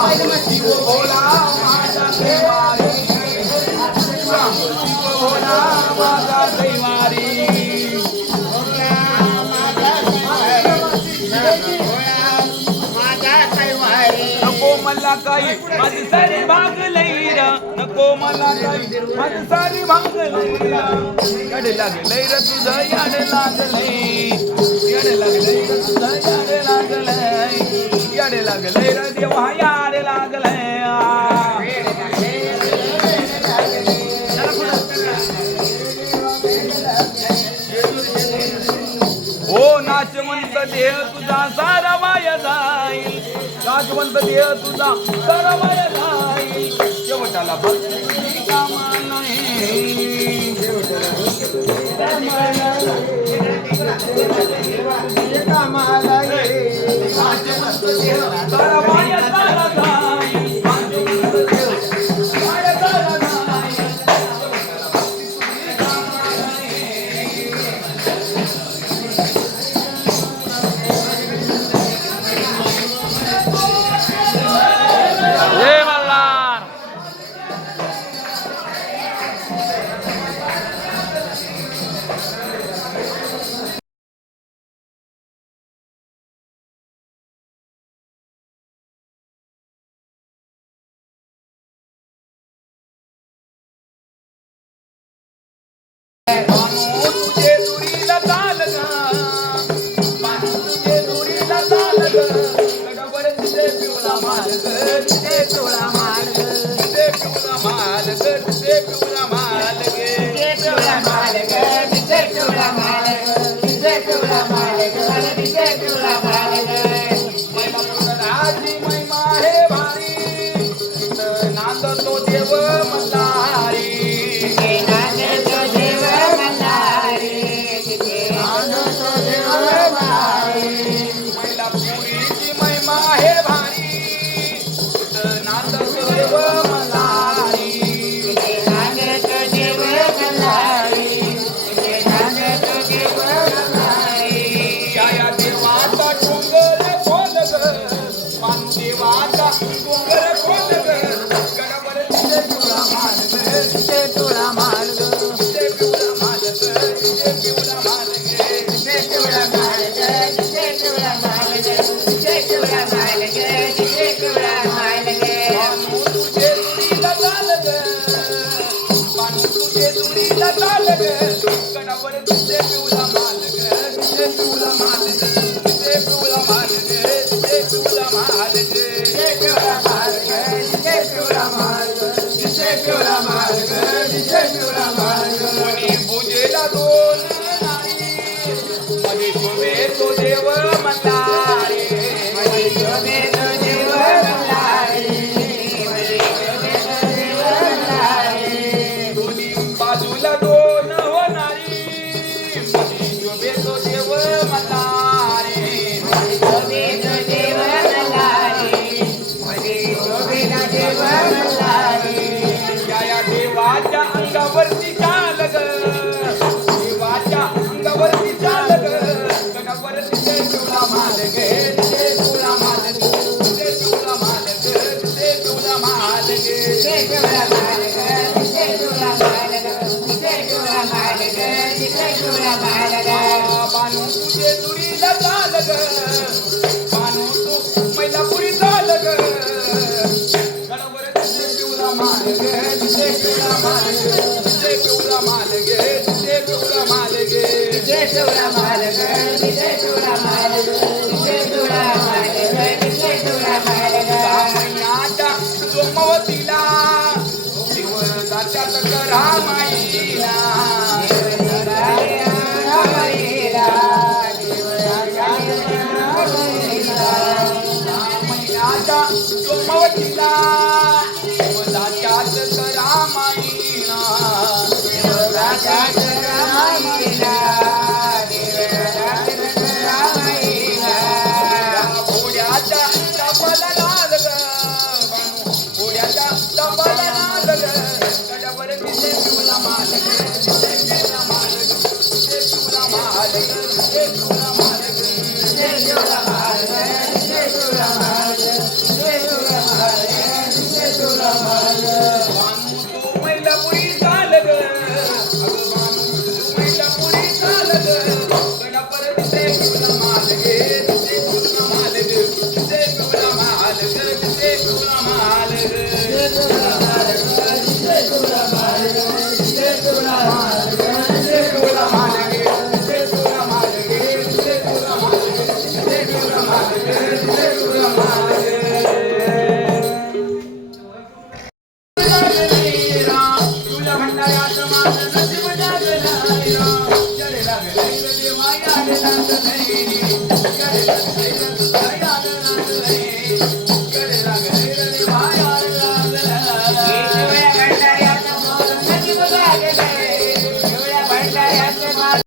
शिव भोला माझा दैवारी, शिव भोला माझा दैवारी. नको मला काही माझी सारी भागलंय र, नको मला काही माझी सारी भागलंय र. याड लागलंय र तुझं, याड लागलंय, याड लागलंय र तुझं, याड लागलंय, याड लागलंय र देवा, याड लागलंय. हो नाचवंत देह तुझा सारा वाया जाईल, नाचवंत देह तुझा सारा वाया जाईल. शेवटाला भक्ती कामाला नाही, कामाला नाचवंत देह सारा वाया सारा जाईल, नाचवंत देह वाया सारा जाईल. तुझे दुरीला चाल ग, तुझे दुरीला चाल ग, गडबड तुझे पिवळा माल ग, तुझे पिवळा माल ग, तुझे पिवळा माल ग, तुझे पिवळा माल ग, तुझे पिवळा माल ग, तुझे पिवळा माल ग, तुझे पिवळा माल ग, तुझे पिवळा माल ग. महिमा पुराची महिमा हे भारी, नांदतो देव मल्हारी, मैलापुरीची महिमा हे भारी, नांदतो देव मल्हारी, नांदतो देव मल्हारी, नांदतो देव मल्हारी. या देवाचा डोंगर खोल ग, देवाचा डोंगर खोल ग, गडबड तुझे पिवळा माल ग, तुझे पिवळा माल ग, तुझे पिवळा माल ग, तुझे पिवळा माल ग, तुझे पिवळा माल ग, तुझे पिवळा माल ग, तुझे पिवळा माल ग, तुझे पिवळा माल ग. तुझे दुरीला चाल ग, तुझे दुरीला चाल ग, गडबड तुझे पिवळा माल ग, तुझे पिवळा माल ग, तुझे पिवळा माल ग, तुझे पिवळा माल ग, तुझे पिवळा माल ग, तुझे पिवळा माल ग, तुझे पिवळा माल ग, तुझे पिवळा माल ग. कोणी पूजेला दोन नारी, मध्ये शोभे तो देव मल्हारी, मध्ये शोभे तो देव मल्हारी, मध्ये शोभे तो देव मल्हारी. दोन्ही बाजूला दोन होणारी, मध्ये शोभे तो देव मल्हारी, मध्ये शोभे तो देव मल्हारी, मध्ये शोभे तो देव मल्हारी. या देवाच्या अंगावरती चाल ग, देवाच्या अंगावरती चाल ग, गडावर तुझे पिवळा माल ग, तुझे पिवळा माल ग, तुझे पिवळा माल ग, तुझे पिवळा माल ग, तुझे पिवळा माल ग, तुझे पिवळा माल ग, तुझे पिवळा माल ग, तुझे पिवळा माल ग. बानू तुझे दुरीला चाल ग, बानू तू मैलापुरी चाल ग, गडावर तुझे पिवळा माल ग, तुझे पिवळा माल ग, तुझे पिवळा माल ग, तुझे पिवळा माल ग, तुझे पिवळा माल ग, तुझे पिवळा माल ग, तुझे पिवळा माल ग, तुझे पिवळा माल ग. महिन्याच्या सोमवतीला शिव जात्यात करा माईला, महिन्याच्या सोमवतीला शिव जात्यात करा माईला, शिव जात्यात करा माईला, घोड्याच्या टपाला लाल ग, घोड्याच्या टपाला लाल ग, गडावर तुझे पिवळा माल ग, तुझे पिवळा माल ग, तुझे पिवळा माल ग, तुझे पिवळा माल ग, तुझे पिवळा माल ग, तुझे पिवळा माल ग, तुझे पिवळा बानू तू मैलापुरी चाल ग अगं बानू तू मैलापुरी चाल ग गडापर दिसे पिवळा माल गे दिसे पिवळा माल ग दिसे पिवळा माल ग दिसे पिवळा माल ग तुझ्या भंडाऱ्यात माझं नशीब जागलं जरे लागलं देवा याड लागलं